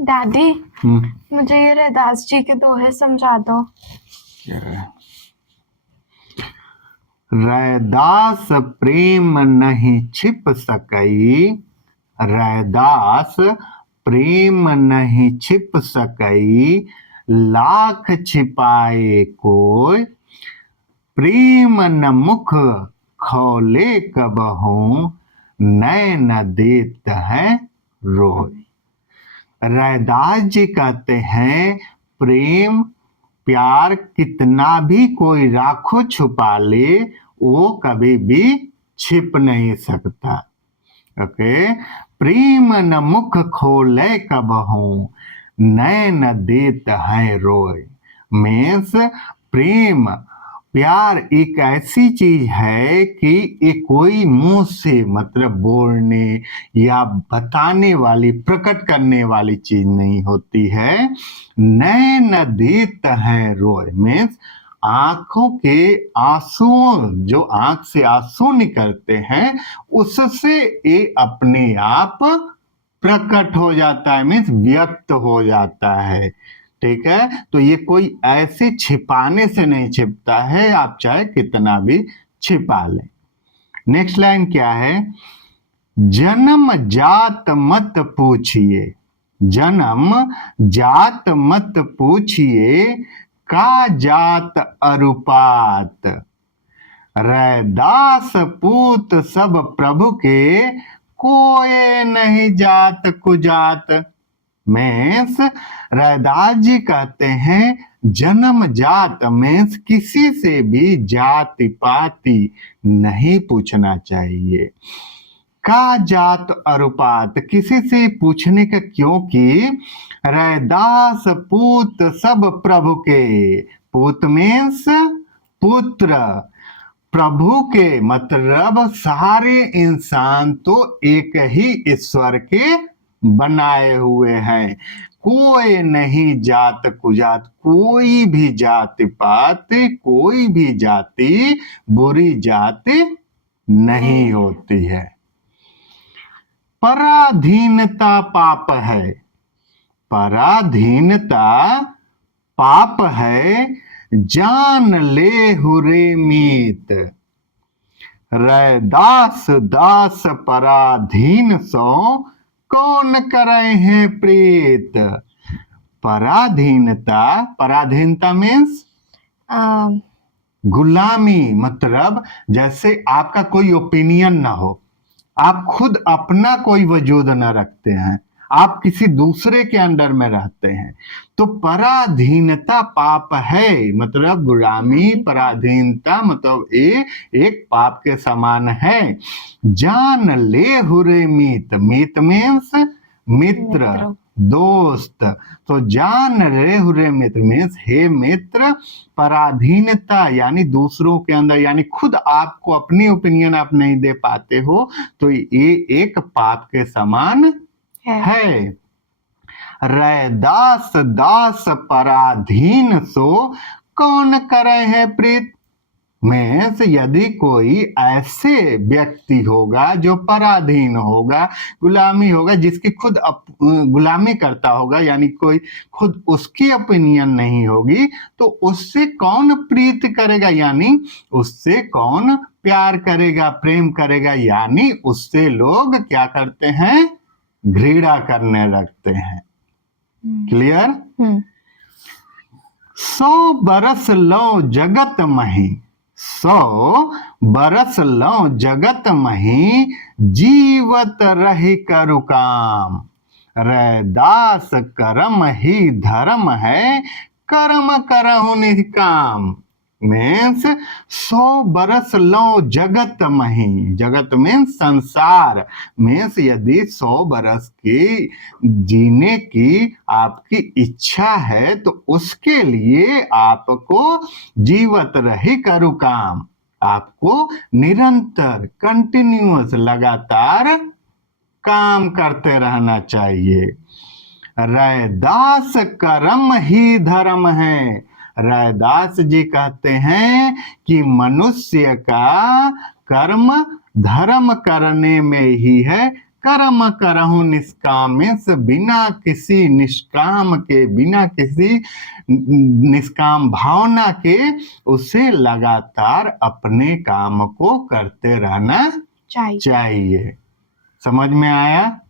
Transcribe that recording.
दादी मुझे ये रैदास जी के दोहे समझा दो। रैदास प्रेम नहीं छिप सकई, रैदास प्रेम नहीं छिप सकई, लाख छिपाए कोय, प्रेम न मुख खौले कबहू, नैन देत है रोय। रैदास जी कहते हैं प्रेम प्यार कितना भी कोई राखो छुपा ले वो कभी भी छिप नहीं सकता। ओके, प्रेम न मुख खोले कबहू, नैन देत है रोय। मीन्स प्रेम प्यार एक ऐसी चीज है कि ये कोई मुंह से मतलब बोलने या बताने वाली प्रकट करने वाली चीज नहीं होती है। नैन देत है रोय मीन्स आंखों के आंसुओं, जो आंख से आंसू निकलते हैं उससे ये अपने आप प्रकट हो जाता है, मीन्स व्यक्त हो जाता है। ठीक है, तो ये कोई ऐसे छिपाने से नहीं छिपता है, आप चाहे कितना भी छिपा लें। नेक्स्ट लाइन क्या है? जन्म जात मत पूछिए, जन्म जात मत पूछिए, का जात अरुपात, रैदास पूत सब प्रभु के, कोय नहीं जात कुजात। मीन्स रैदास जी कहते हैं जन्म जात मीन्स किसी से भी जाति पाति नहीं पूछना चाहिए। का जात अरुपात किसी से पूछने का, क्योंकि रैदास पूत सब प्रभु के, पूत मीन्स पुत्र, प्रभु के मतलब सारे इंसान तो एक ही ईश्वर के बनाए हुए हैं। कोई नहीं जात कुजात, कोई भी जाति पात, कोई भी जाति बुरी जाति नहीं होती है। पराधीनता पाप है, पराधीनता पाप है, जान ले हुरे मीत, रैदास दास पराधीन सो, कौन करे हैं प्रीत। पराधीनता, पराधीनता मीन्स गुलामी, मतलब जैसे आपका कोई ओपिनियन ना हो, आप खुद अपना कोई वजूद न रखते हैं, आप किसी दूसरे के अंडर में रहते हैं, तो पराधीनता पाप है। मतलब गुलामी, पराधीनता मतलब ये एक पाप के समान है। जान ले हुरे मीत, मीत मीन्स मित्र, दोस्त, तो जान ले हुरे मित्र मीन्स हे मित्र, पराधीनता यानी दूसरों के अंदर, यानी खुद आपको अपनी ओपिनियन आप नहीं दे पाते हो, तो ये एक पाप के समान है। रैदास दास पराधीन सो, कौन करे है प्रीत। में यदि कोई ऐसे व्यक्ति होगा जो पराधीन होगा, गुलामी होगा, जिसकी खुद गुलामी करता होगा, यानी कोई खुद उसकी ओपिनियन नहीं होगी, तो उससे कौन प्रीत करेगा, यानी उससे कौन प्यार करेगा, प्रेम करेगा, यानी उससे लोग क्या करते हैं, घृणा करने लगते हैं। क्लियर? 100 बरस लो जगत मही, 100 बरस लो जगत मही, जीवत रही करु काम, रैदास कर्म ही धर्म है, कर्म करहु निष्काम। मीन्स 100 बरस लो जगत मही, जगत मीन्स संसार, मीन्स यदि 100 बरस की जीने की आपकी इच्छा है तो उसके लिए आपको जीवत रही करु काम, आपको निरंतर कंटिन्यूअस लगातार काम करते रहना चाहिए। रैदास कर्म ही धर्म है, रैदास जी कहते हैं कि मनुष्य का कर्म धर्म करने में ही है, कर्म करहु निष्कामिस, बिना किसी निष्काम के, बिना किसी निष्काम भावना के उसे लगातार अपने काम को करते रहना चाहिए। चाहिए। समझ में आया?